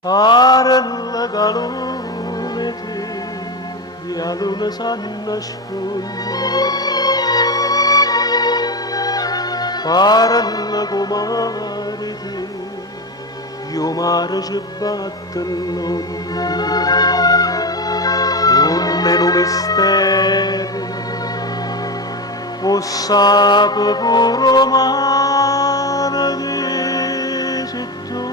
Fare il calore te, via luna san nasconde, fare il comare te, io mare ci batte l'onde, non è un mistero, o sape pure mare di città.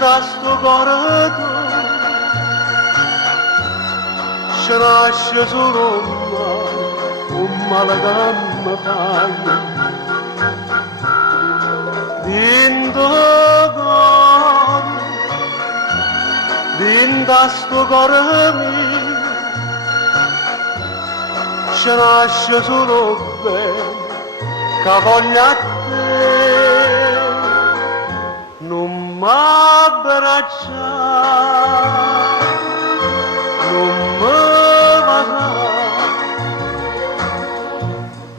Da sto cuore tu ci nasce solo un male che mi fai dentro cuore da sto cuore mio ci nasce solo bene che voglio a te non m'abbracciare, non mi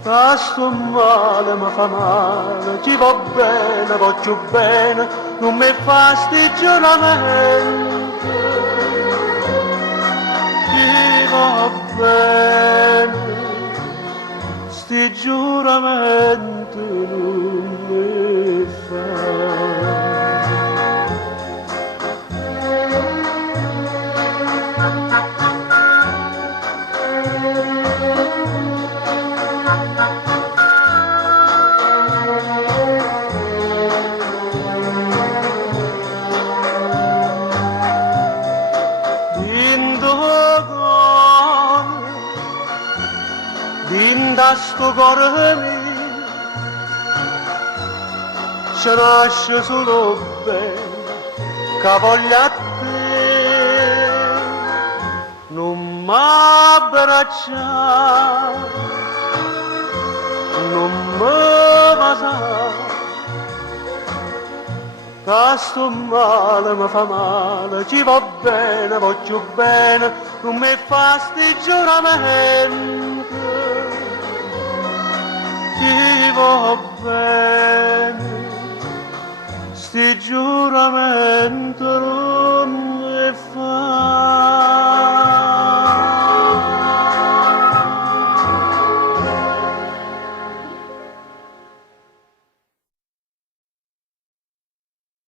va, sto male mi fa male, ci va bene, voglio bene, non mi fa sti giuramenti, ci va bene, sti giuramenti non mi fa. Da sto cuore mio ci nasce solo bene che voglio a te non m'abbracciare non mi va che sto male mi fa male ci va bene voglio bene non mi fa sti giuramenti ti va bene, sti giuramenti